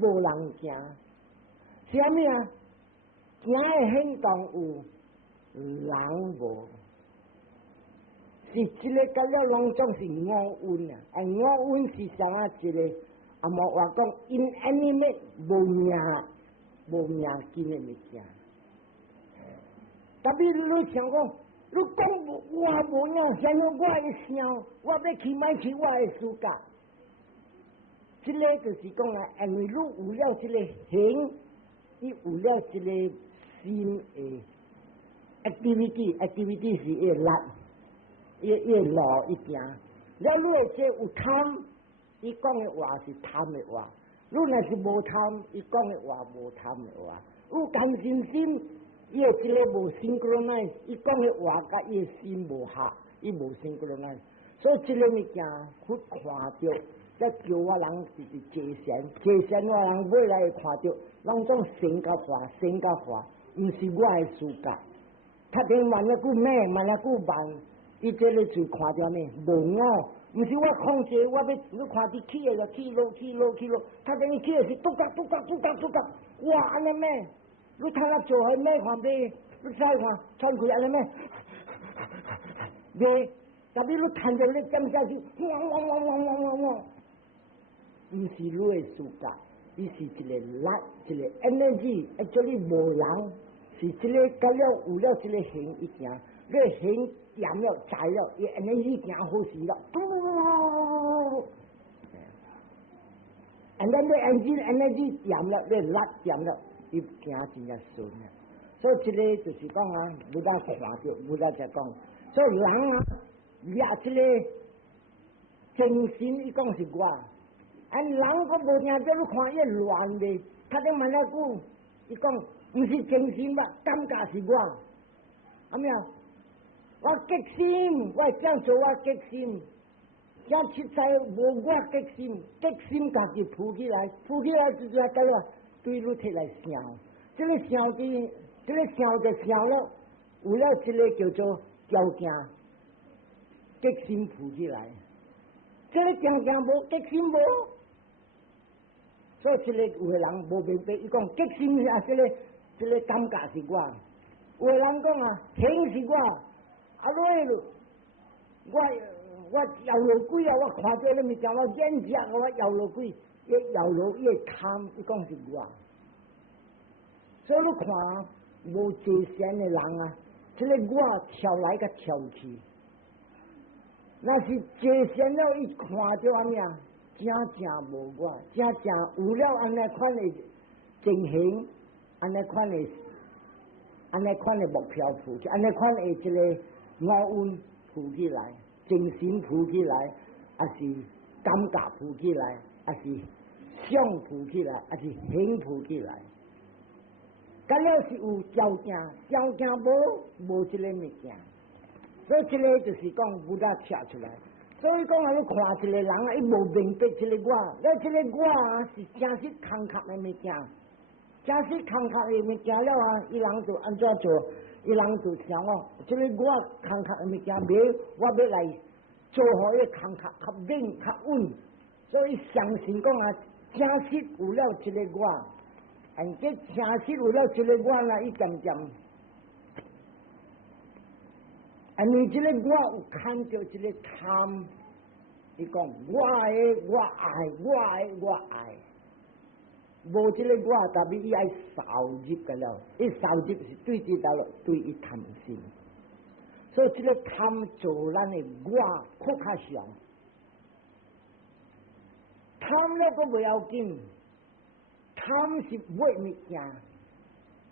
无人行。是啥物啊？行的行动有。人无，是这个甲了拢总是五运啊！五运是啥啊？一个啊，无话讲 inanimate 无命根的物件。特别你想讲，你讲我无影，想要我的声，我要去买去我的世界。这个就是讲啊，因为你有了这个形，你有了这个心的。activity 是一力，一路一行。了你会这有贪，伊讲的话是贪的话；你若是无贪，伊讲的话无贪的话。有同情心，伊会这个无 synchronize， 伊讲的话甲伊的心无合，伊无 synchronize。所以这个物件，去看着，再叫我人就是界限，我人未来会看着，拢总升甲化，毋是我的世界。他听慢了久慢，慢了久慢，伊这个就看着咩？无我，毋是我控制，我要你看伫起个就起落，他等于起个是嘟嘎，哇安尼咩？你睇下做系咩看咩？你再看穿开安尼咩？咩？特别你看着你点下去，汪，毋是你的世界，伊是一个力，一个 energy， actually 无人。是这个甲了有了这个形一行，这个形掂了栽了，伊安尼去行好势了，and then the engine energy 掂了，这力掂了，伊行真正顺啊。所以这个就是讲啊，不但看着，不但在讲，所以人啊，也这个精神，伊讲是我，人个无听着，你看伊乱的，他顶问了句，伊讲。唔是精神吧？感觉是我，阿咩啊？我激心，我这样做我激心，这七彩无我决心，决心家己浮起来，浮起来就在个对路摕来想，这个想的，这个想就想了，为了这个叫做条件，决心浮起来，这个条件无决心无，所以这个有的人无明白，伊讲决心啊，这个感觉是我，有的人讲啊，行是我，啊落咯，我摇落鬼啊！我看到你咪讲我眼睛，我摇落鬼，越摇落越贪，伊讲是我。所以你看无界限的人啊，这个我跳来个跳去，那是界限了，伊看到安尼啊，正无我，正有了安尼款的情形，安尼款的目标浮起，安尼款的这个我运浮起来。精神浮起来，还是感觉浮起来，还是想浮起来，还是形浮起来。咁了是有条件无这个物件，所以这个就是讲不大写出来。所以讲啊，你看一个人啊，伊无明白这个我，那这个我啊是真实空壳的物件，真实空壳的物件了啊，伊人就安怎做？伊人就想哦，这个我空壳的物件，我要来做好伊空壳较稳较稳，所以相信讲啊，真实有了这个我，而且真实有了这个我啦，伊渐渐，你这个我有看到这个贪，伊讲我爱。无这个我，特别伊爱扫入个了，伊扫入是对治到了，对伊贪心，所以这个贪做咱的我更较上，贪了个不要紧，贪是买物件，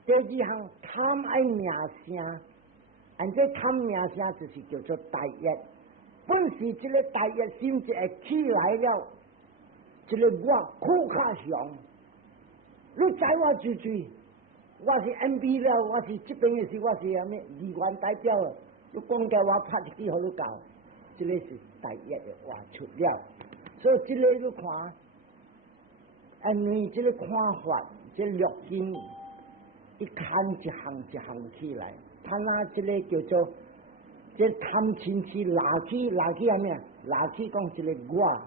第二项贪爱名声，而这贪名声就是叫做大业，本是这个大业心就会起来了，这个我更较上。你知我最最，我是 MB 了，我是这边的是我是咩议员代表了。你讲叫我拍一支好你教，这个是第一的话出了。所以这个你看，你这个看法，这略经一看一行起来，他拿这个叫做这贪亲戚拿起啊咩？拿起讲这个我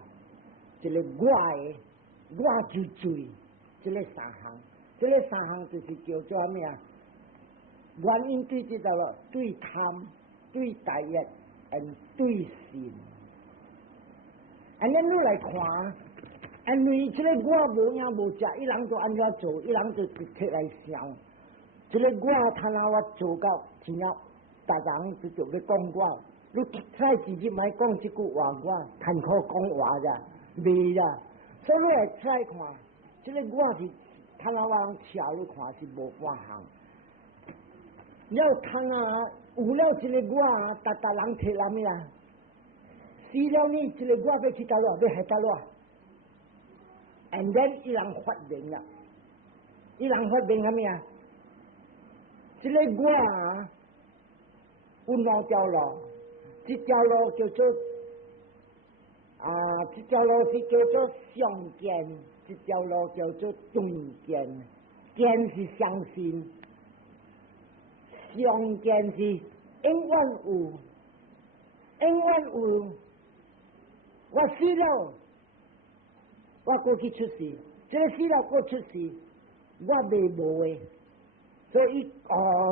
的我就最。这个三项就是叫做咩啊？原因对这到了对贪、对大业、对心。你来看，你这个我无影无食，伊人就安怎做，伊人就直接来想。这个我他拿我做到，只要大人就要讲我，你再直接买讲这句话，我谈可讲话咋，未啦。所以你来再看。这个我是看啊，我瞧你看是无半项。了看啊，有了这个我啊，大人摕来咩啊？死了你这个我要去倒落，要下倒落。And then 伊人发明啦，伊人发明啊咩啊？这个我啊，有两条路，一条路叫做这条路是叫做上见。这条路叫做对见，见是相信，相见是永远有，我死了，我过去出世，这个死了过出世，我未无的，所以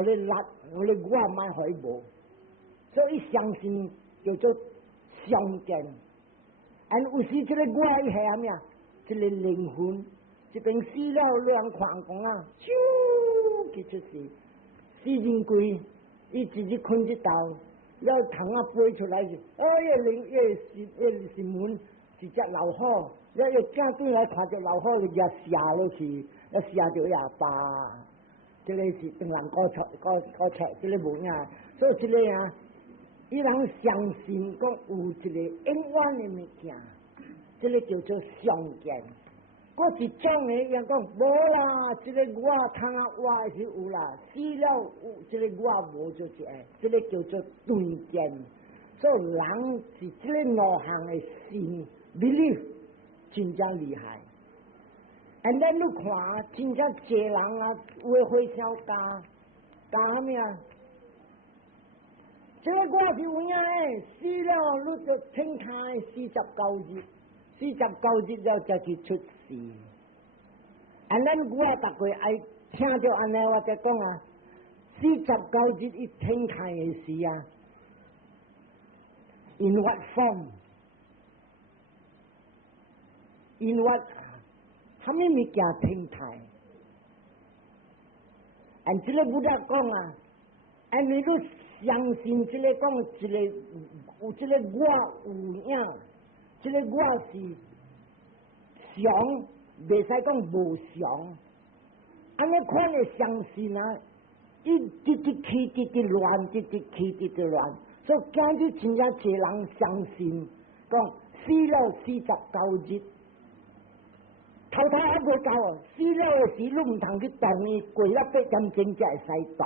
你拉我买可以无，所以相信叫做相见，有时这个我伊系啥咩啊？这个灵魂，这边死了两看讲啊，啾，佢出世，死人鬼，伊直接困一道，了藤啊飞出来就，新闻是只老虎，了又正对来看着老虎，就下落去，了下着哑巴，这个是等人搞出，这个无影，所以这个啊，伊人相信讲有一个永远的物件。这个叫做相见，我一种的人讲无啦，这个我通啊我是有啦，死了有这个我无就是这个叫做对见，所以人是这个两项的心 belief 真正厉害。and then 你看，真正济人啊，有的会晓加啥物啊？这个我是有影诶，死了你就听开49日，49日了才去出世。and then 我逐个爱听到安尼，我才讲啊，49日一听开的时啊 ，in what form？ in what？ 啥物物件听开？按这个不得讲啊，按你都相信这个讲，这个有这个我有影，这个我是常，袂使讲无常。安尼款的相信啊，一直起，直直乱，直起，直直乱。所以今日真正侪人相信，讲死了49日。头还袂够，死了的时你唔通去动伊，过了8点钟才会使动。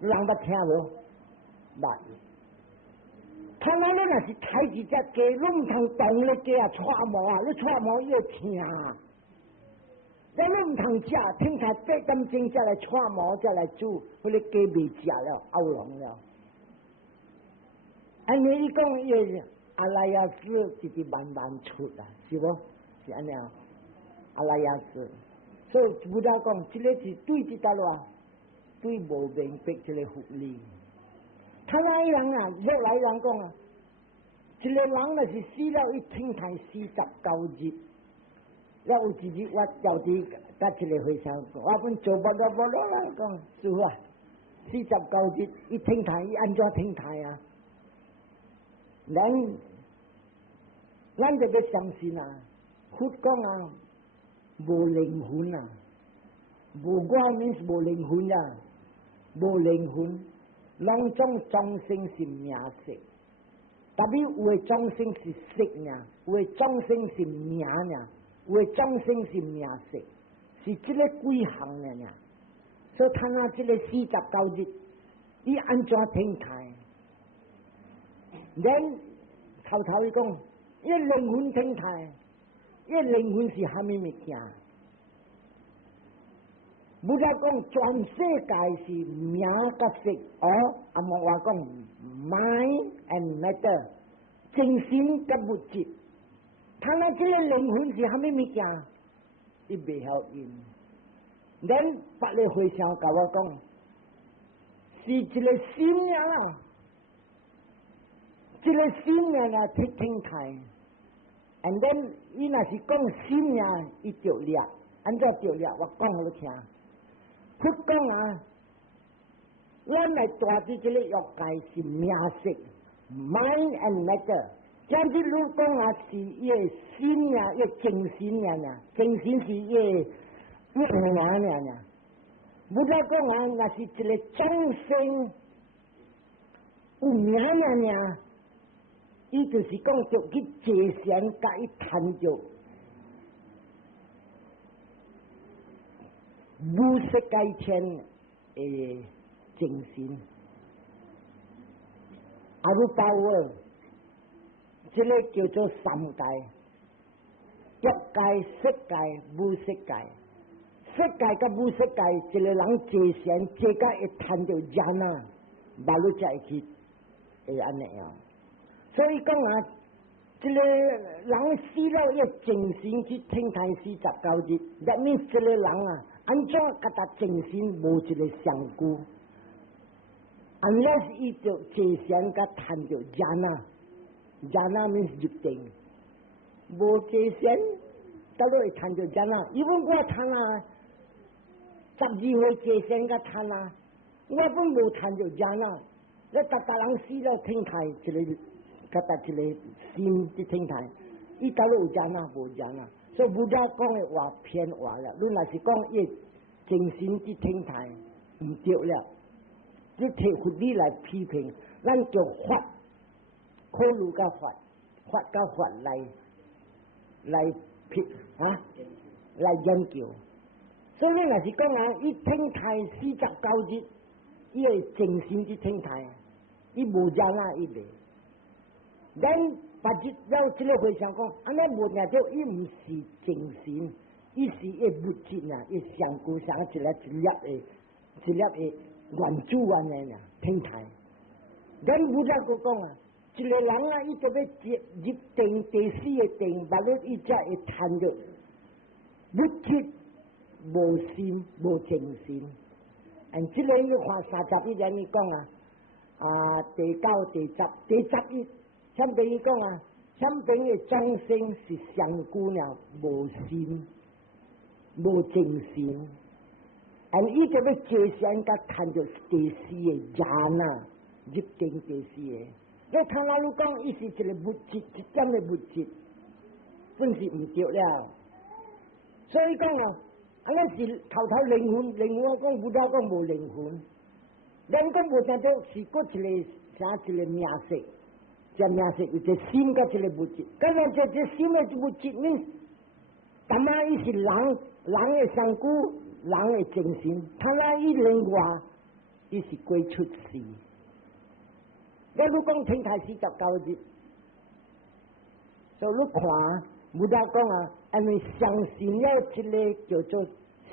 人捌听无？捌。看到你若是抬一只鸡，你唔通动咧鸡啊，踹毛啊，你踹毛伊会疼啊。你唔通食，听台8点钟才来踹毛，才来煮，迄个鸡未食了，漚龙了。安尼伊讲伊阿拉亚斯直直慢慢出啊，是无？是安尼啊。阿拉亚斯，所以不得讲，这个是对这搭咯，对无明白这个福利。他那人啊，后来人讲啊，这个人若是死了，伊听台49日，了有一日我调伫甲这个会上，我本做不到啦，讲师傅啊，49日伊听台，伊安怎听台啊？咱就要相信啊，佛讲啊。无灵魂啊，无我means无灵魂啊，无灵魂，拢种众生是名色，特别有的众生是色呢，有的众生是名呢，有的众生是名色，是这个几行呢？所以他那这个49日，伊安怎听开？咱头伊讲，伊灵魂听开。伊灵魂是虾米物件？不再讲全世界是名甲色，阿莫话讲 mind and matter， 精神甲物质。他那这个灵魂是虾米物件？伊袂晓因。咱别个会上甲我讲，是一个心呀，一个心呀，听开。and then 伊若是讲心呀，伊着了，安怎着了？我讲互你听。佛讲啊，咱来住伫这个欲界是名色 ，mind and matter。像这如讲啊，是伊个心呀，伊个精神呀，精神是伊个名呀。不再讲啊，若是一个众生有名呀。伊就是讲着去坐禅，甲伊谈着无色界天诶精神，阿鲁巴沃，这个叫做三界：欲界、色界、无色界。色界甲无色界，一个人坐禅，坐甲会谈着禅啊，马路才会去会安尼样。所以讲啊，这个人死了要精神去听台49日，that means 这个人啊，安怎甲他精神无一个相顾 ，unless 伊着坐禅甲谈着禅啊means 入定，无坐禅，倒落会谈着禅啊。因为我谈啊，12岁坐禅甲谈啊，我本无谈着禅啊，你逐人死了听台一个。甲搭一个心去听台，伊倒落有禅啊，无禅啊，所以不再讲的话偏话了。你若是讲伊精神去听台，唔对了，你摕佛理来批评，咱叫法，考虑甲法甲法来批啊，来研究。所以你若是讲啊，伊听台49日，伊个精神去听台，伊无禅啊，伊袂。咱把这个回想讲，安尼无定着，伊毋是精神，伊是一物质啊，伊上古上一粒的原主原的呐，天台。咱不再个讲啊，一个人啊，伊就要入定第四个定，把咧伊才会谈着物质无心无精神。这个要看31年伊讲啊，第9、第10、第11，什等于讲啊，什等于众生是上古了，无心无精神。伊就要接上甲谈着第4个人啊。入定第4个，你看那路讲，伊是一个物质，一点的物质，本是唔对了。所以讲啊，安尼是头灵魂讲不了讲无灵魂，咱讲无啥着是搁一个啥一个名色，这名色有一心甲一个物质，咁样这心的物质呢，咁啊伊是人的上古，人的精神，他那伊另外，伊是归出世。咱如讲天台49日，所以你看，不得讲啊，因为相信了一个叫做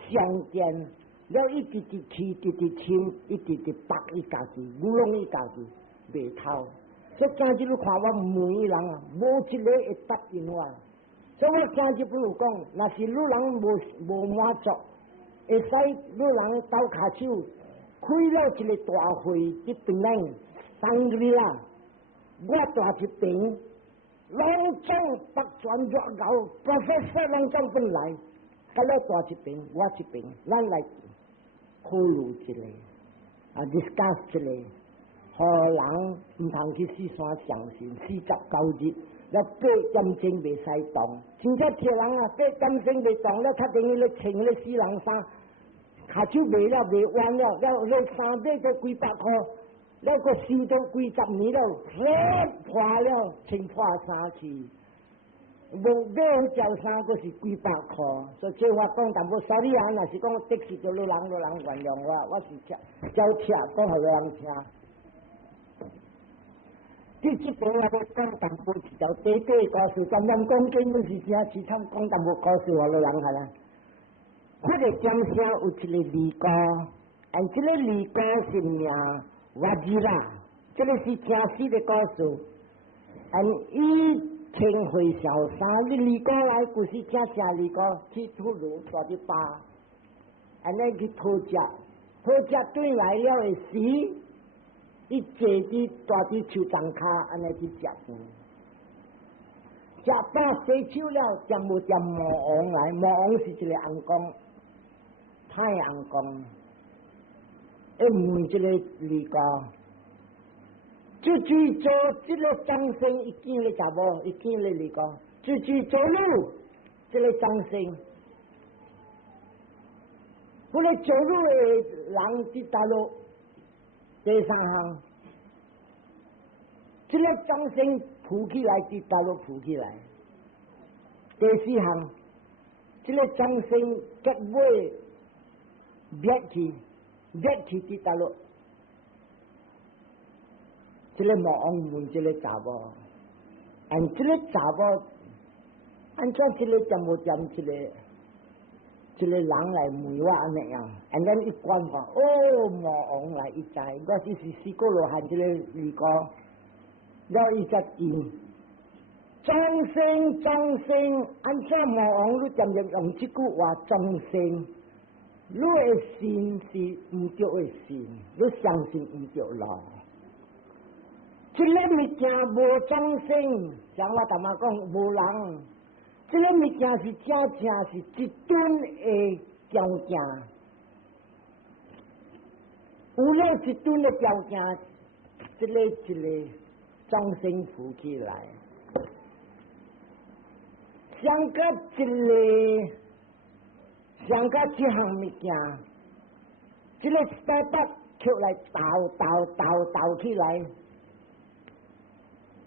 相见，了一直直去，一直直亲，一直直白伊家己，糊弄伊家己，袂透。所以今日你看我每一人啊，无一个会答应我。所以我今日不如讲，若是你人无满足，会使你人斗骹手开了一个大会，一顿人。3个月啦，我大一病，拢总北转热狗 ，professor 拢总本来，甲了大一病，我一病，咱来讨论一个，discuss 一个，互人唔通去四山上神49日，了8点钟袂使动，真正听人啊8点钟袂动了，确定伊咧穿咧死人衫，骹手卖了卖完了，了衫买都几百块。了个收到几10年了，破了，穿破衫去，无买条衫，佫是几百块。所以这话讲淡薄，sorry啊，若是讲的士叫你人原谅我，我是叫车讲互人听。这边我要讲淡薄一条短短的故事，专讲经就是正时常讲淡薄故事，互人下啦。我哋点声有一个离歌，这个离歌是名。我知啦，这个是正史的故事。伊天会小三，你离过来故事正离过去土路大的巴，尼去讨食对来了会死，伊坐伫大伫树丛骹，尼去食饭。食饱洗手了，点无点魔王来，魔王是一个红公，太红公。问这个离歌，就做这个掌声，一见咧查某，一见咧离歌，就走路，这个掌声，后来走路的人伫大陆第3项，这个掌声浮起来，伫大陆浮起来，第4项，这个掌声结尾灭去。灭去伫大陆，这个魔王问这个查某，这个查某，怎这个点无点这个人来问我安尼样，咱一观看，魔王来一知，我就是四个罗汉这个离歌，了伊才知，众生，怎魔王你点入用这句话众生？你的心是唔对的心，你相信唔对咯。这个物件无众生，像我头妈讲无人。这个物件是正是一吨的条件，有了一吨的条件，这个众生浮起来，像个一个。上甲这项物件，这个台北出来倒起来，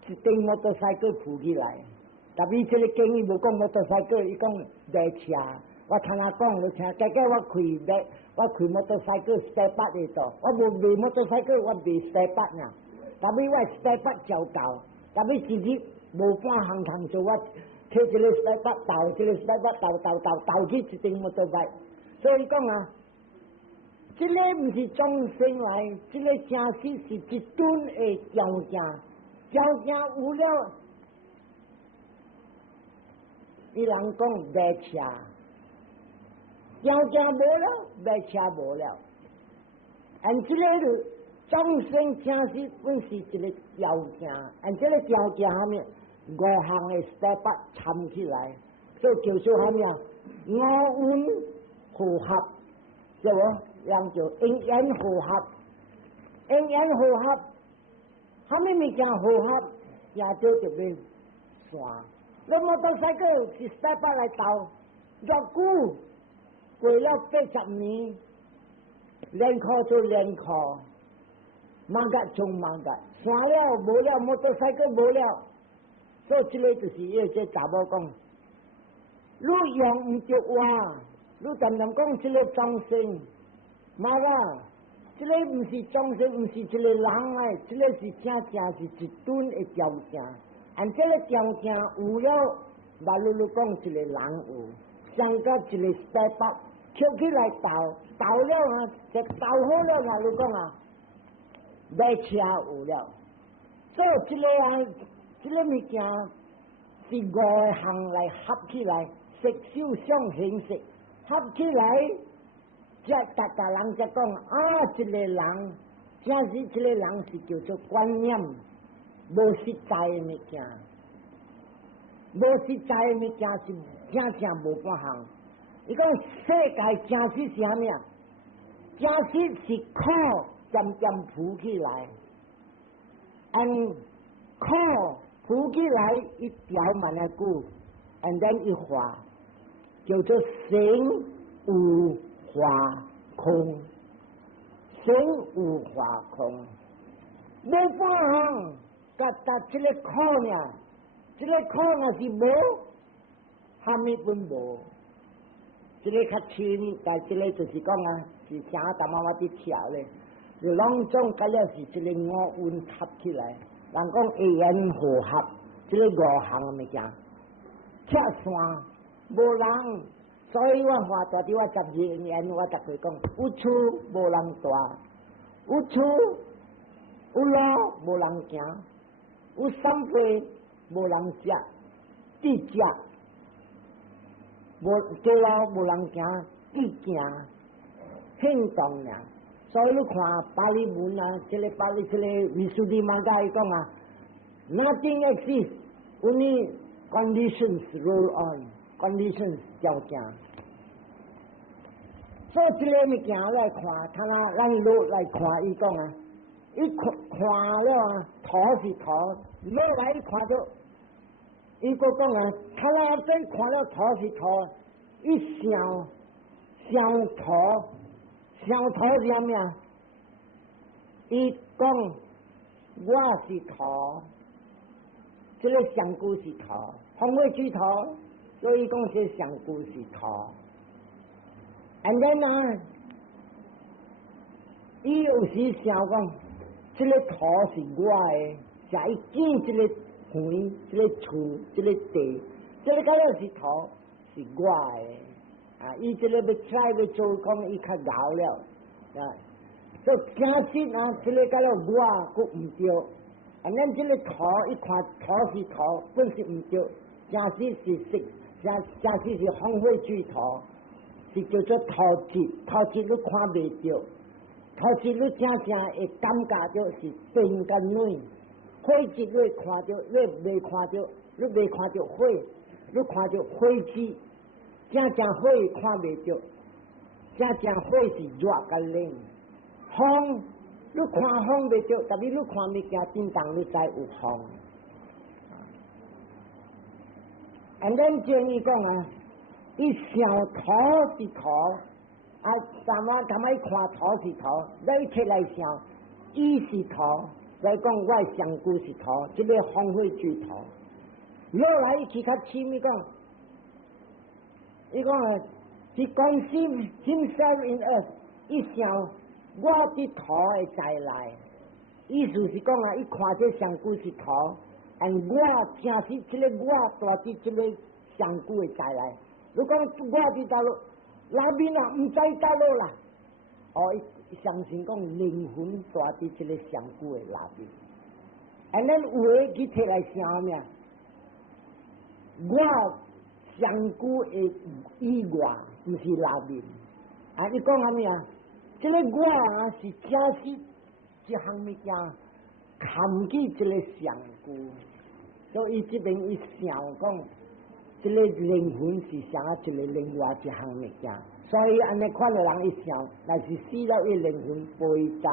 一顶摩托车个浮起来。但是这个建议无讲摩托车个，伊讲卖车。我听他讲，你听，家我开摩托车个台北的多，我无卖摩托车个，我卖台北呐。但是我台北照到，但你自己无半行通做，我摕一个西北斗，一个西北斗去一顶摩托拜。所以讲啊，这个唔是众生来，这个正式是一顿的条件，条件有了，伊人讲买车，条件无了，买车无了。按这个众生正式本是一个条件，按这个条件下面五项的 step 参起来，所以叫做啥物啊？五运和合，对无？人叫因缘和合，因缘和合，啥物物件和合，也就特别线。那摩托赛克是 step 来斗，偌久过了80年，练课就练课。马甲从马甲，散了无了，摩托赛克无了，所以这个就是要这查某讲，你用唔着话，你常常讲这个众生，妈啦，这个唔是众生，唔是一个人哎，这个是正是一顿的条件，按这个条件有了，马路路讲一个人有，上个一个step 跳起来斗了啊，就斗好了，马路讲啊。买车有了，所以这个啊，这个物件是五个项来合起来，色受想行识合起来，这大家人才讲啊，这个人，正是这个人是叫做观念，无实在的物件，无实在的物件是正无半项。伊讲世界正是啥物啊？正是靠。渐浮起来，按靠浮起来一条慢来久，and then 一化，叫做成有化空，成有化空，无半项，甲这个靠呢，这个靠若是无，虾米本无，这个较轻，但这个就是讲啊，是啥大妈妈伫跳咧。拢总甲了是这个五运合起来，人讲一言和合，这个五项的物件，拆散无人，所以我话大啲，我12年我逐佢讲，有厝无人住，有厝有路无人行，有三岁无人食，地食无地路无人行，地行行动呀。所以你看巴利文啊，这个巴利这个米苏迪玛加伊讲啊 ，nothing exists, only conditions roll on, conditions 条件。所以这个物件来看，他那咱落来看，伊讲啊，伊看了啊，土是土，落来伊看到，伊个讲啊，他那真看了土是土，伊想土。上土是啥物啊？伊讲我是土，这个上古是土，风味之土，所以讲这上古是土。and then 啊，伊有时想讲，这个土是我的，才一见这个园、这个厝、这个地，这个假如是土是我的。啊！伊这个要出要做工，伊较熬了啊！所以正式啊，这个假如我佫唔对，啊，咱这个土一看土是土，本是唔对，正式是食，正式是风火水土，是叫做土质。土质你看袂着，土质你正会感觉到是冰跟软，火质你会看到，你袂看到，你袂看到火，你看到火质。正火看袂着，正火是热甲冷，风你看风袂着，但是你看物件震动，你知有风。and then 建议讲啊，伊想土是土，啊，三晚他们看土是土，你起来想，伊是土，来讲我上古是土，这个风火水土，落来伊去较深伊讲。伊讲啊，是conceive himself in us， 伊想我伫土的再来，意思是讲啊，伊看这上古是土，我正是这个我，大致这个上古的再来。如果我伫倒落内面啊，唔知倒落啦。哦，相信讲灵魂大伫这个上古的内面。咱有诶去摕来啥物啊？我上古的以外，毋是内面。你讲啥物啊？这个我啊是正是一项物件，含起这个上古。所以这边伊想讲，这个灵魂是啥一个另外一项物件，所以安尼款的人一想，若是死了，伊灵魂飞走。